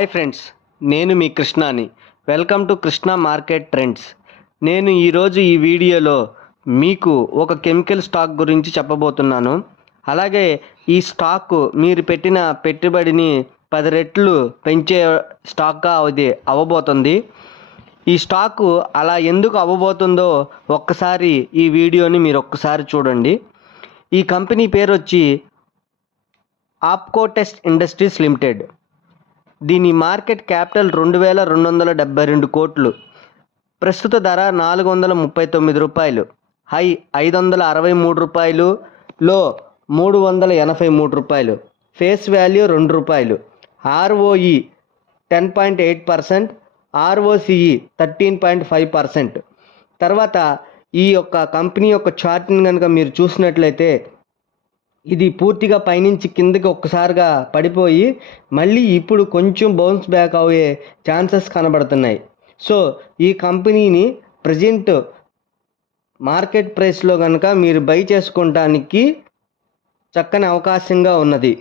Hi friends నేను మీ కృష్ణాని. Welcome to Krishna market trends. నేను ఈరోజు ఈ వీడియోలో మీకు ఒక కెమికల్ స్టాక్ గురించి చెప్పబోతున్నాను. అలాగే ఈ స్టాక్ మీరు పెట్టిన పెట్టుబడిని పది రెట్లు పెంచే స్టాక్గా అది అవ్వబోతుంది. ఈ స్టాక్ అలా ఎందుకు అవ్వబోతుందో ఒక్కసారి ఈ వీడియోని మీరు ఒక్కసారి చూడండి. ఈ కంపెనీ పేరు వచ్చి ఆప్కో టెస్ట్ ఇండస్ట్రీస్ లిమిటెడ్. దీని మార్కెట్ క్యాపిటల్ రెండు వేల రెండు వందల డెబ్బై రెండు కోట్లు. ప్రస్తుత ధర నాలుగు వందల ముప్పై తొమ్మిది రూపాయలు. హై ఐదు వందల అరవై మూడు రూపాయలు. లో మూడు వందల ఎనభై మూడు రూపాయలు. ఫేస్ వాల్యూ రెండు రూపాయలు. ROE ten point eight percent. ROCE thirteen point five percent. తర్వాత ఈ యొక్క కంపెనీ యొక్క చార్ట్ని కనుక మీరు చూసినట్లయితే ఇది పూర్తిగా పైనుంచి కిందకి ఒక్కసారిగా పడిపోయి మళ్ళీ ఇప్పుడు కొంచెం బౌన్స్ బ్యాక్ అయ్యే ఛాన్సెస్ కనబడుతున్నాయి. సో ఈ కంపెనీని ప్రజెంట్ మార్కెట్ ప్రైస్లో కనుక మీరు బై చేసుకోవటానికి చక్కని అవకాశంగా ఉన్నది.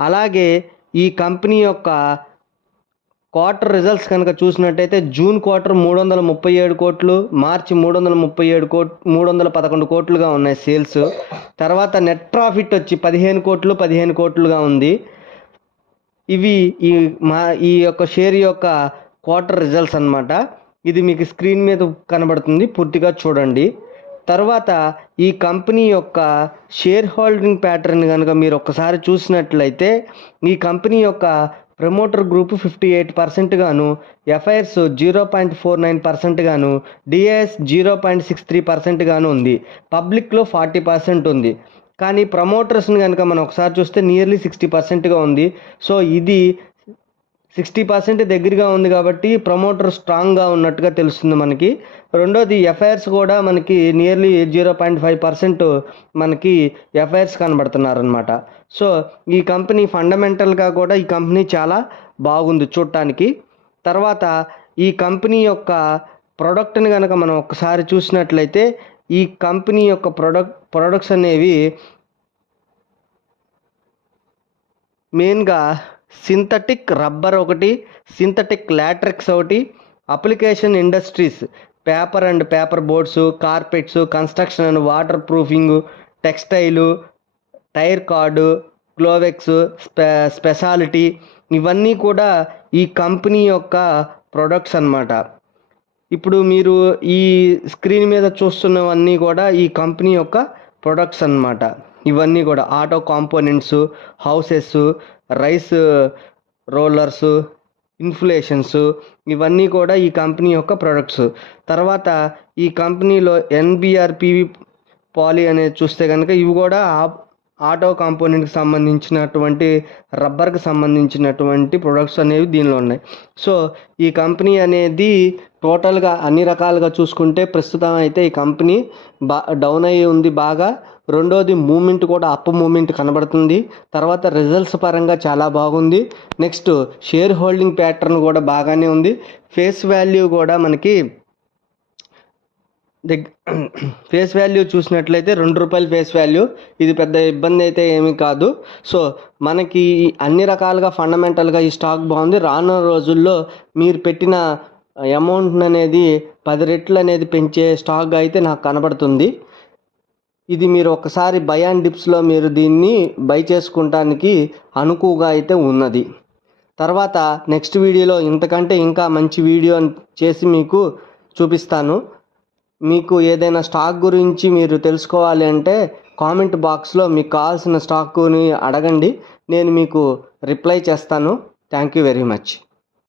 అలాగే ఈ కంపెనీ యొక్క క్వార్టర్ రిజల్ట్స్ కనుక చూసినట్టయితే జూన్ క్వార్టర్ మూడు వందల ముప్పై ఏడు కోట్లు మార్చి మూడు వందల ముప్పై ఏడు కోట్ మూడు వందల పదకొండు కోట్లుగా ఉన్నాయి సేల్స్. తర్వాత నెట్ ప్రాఫిట్ వచ్చి పదిహేను కోట్లు పదిహేను కోట్లుగా ఉంది. ఇవి ఈ మా ఈ యొక్క షేర్ యొక్క క్వార్టర్ రిజల్ట్స్ అన్నమాట. ఇది మీకు స్క్రీన్ మీద కనబడుతుంది పూర్తిగా చూడండి. తర్వాత ఈ కంపెనీ యొక్క షేర్ హోల్డింగ్ ప్యాటర్న్ కనుక మీరు ఒక్కసారి చూసినట్లయితే ఈ కంపెనీ యొక్క promoter group fifty eight percent గాను FIIs zero point four nine percent గాను DIIs zero point six three percent గాను ఉంది. పబ్లిక్లో ఫార్టీ పర్సెంట్ ఉంది. కానీ ప్రమోటర్స్ని కనుక మనం ఒకసారి చూస్తే నియర్లీ సిక్స్టీ పర్సెంట్గా ఉంది. సో ఇది సిక్స్టీ పర్సెంట్ దగ్గరగా ఉంది కాబట్టి ప్రమోటర్ స్ట్రాంగ్గా ఉన్నట్టుగా తెలుస్తుంది మనకి. రెండోది ఎఫ్ఐఆర్స్ కూడా మనకి nearly zero point five percent మనకి ఎఫ్ఐఆర్స్ కనబడుతున్నారనమాట సో ఈ కంపెనీ ఫండమెంటల్గా కూడా ఈ కంపెనీ చాలా బాగుంది చూడటానికి తర్వాత ఈ కంపెనీ యొక్క ప్రోడక్ట్ని కనుక మనం ఒకసారి చూసినట్లయితే ఈ కంపెనీ యొక్క ప్రొడక్ట్ ప్రొడక్ట్స్ అనేవి మెయిన్గా సింథటిక్ రబ్బర్ ఒకటి సింథటిక్ లాట్రిక్స్ ఒకటి application industries paper and paper boards carpets construction and waterproofing textile tyre cord gloves స్పె speciality ఇవన్నీ కూడా ఈ కంపెనీ యొక్క ప్రొడక్ట్స్ అన్నమాట. ఇప్పుడు మీరు ఈ స్క్రీన్ మీద చూస్తున్నవన్నీ కూడా ఈ కంపెనీ యొక్క ప్రొడక్ట్స్ అన్నమాట. ఇవన్నీ కూడా auto components hoses rice rollers inflations ఇవన్నీ కూడా ఈ కంపెనీ యొక్క ప్రొడక్ట్స్. తర్వాత ఈ కంపెనీలో ఎన్బిఆర్ పివి అనేది చూస్తే కనుక ఇవి కూడా ఆ- ఆటో కాంపోనెంట్కి సంబంధించినటువంటి రబ్బర్కి సంబంధించినటువంటి ప్రొడక్ట్స్ అనేవి దీనిలో ఉన్నాయి. సో ఈ కంపెనీ అనేది టోటల్గా అన్ని రకాలుగా చూసుకుంటే ప్రస్తుతం అయితే ఈ కంపెనీ బా డౌన్ అయ్యి ఉంది బాగా. రెండోది మూమెంట్ కూడా అప్ మూమెంట్ కనబడుతుంది. తర్వాత రిజల్ట్స్ పరంగా చాలా బాగుంది. నెక్స్ట్ షేర్ హోల్డింగ్ ప్యాటర్న్ కూడా బాగానే ఉంది. ఫేస్ వాల్యూ కూడా మనకి దగ్గ ఫేస్ వాల్యూ చూసినట్లయితే రెండు రూపాయలు ఫేస్ వాల్యూ ఇది పెద్ద ఇబ్బంది అయితే ఏమీ కాదు. సో మనకి అన్ని రకాలుగా ఫండమెంటల్గా ఈ స్టాక్ బాగుంది. రానున్న రోజుల్లో మీరు పెట్టిన అమౌంట్ అనేది పది రెట్లు అనేది పెంచే స్టాక్ అయితే నాకు కనబడుతుంది. ఇది మీరు ఒకసారి బై అండ్ డిప్స్లో మీరు దీన్ని బై చేసుకుంటానికి అనుకువగా అయితే ఉన్నది. తర్వాత నెక్స్ట్ వీడియోలో ఇంతకంటే ఇంకా మంచి వీడియో చేసి మీకు చూపిస్తాను. మీకు ఏదైనా స్టాక్ గురించి మీరు తెలుసుకోవాలి అంటే కామెంట్ బాక్స్లో మీకు కావాల్సిన స్టాక్ని అడగండి. నేను మీకు రిప్లై చేస్తాను. Thank you very much.